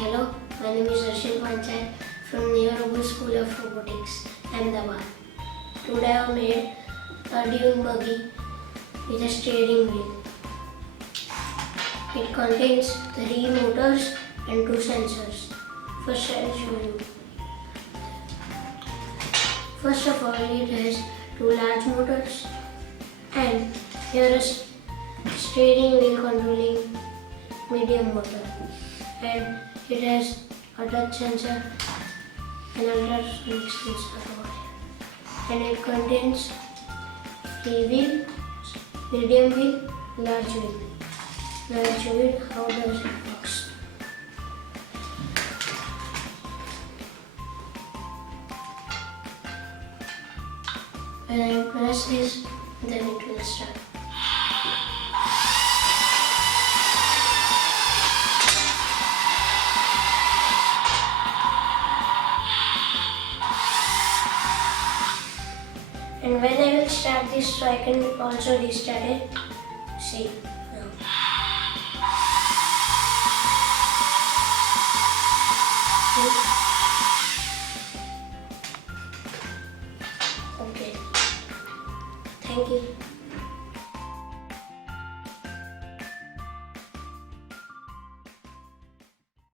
Hello, my name is Harshil Panchal from nearby School of Robotics, Ahmedabad. Today I have made a dune buggy with a steering wheel. It contains 3 motors and 2 sensors. First I will show you. First of all, it has 2 large motors and here is steering wheel controlling medium motor, and it has a touch sensor and ultrasonic sensor over here. And it contains the wheel, medium wheel, large wheel. Now I will show you how does it works. When I press this, then it will start. And when I will start this, so I can also restart it. See now. Okay. Thank you.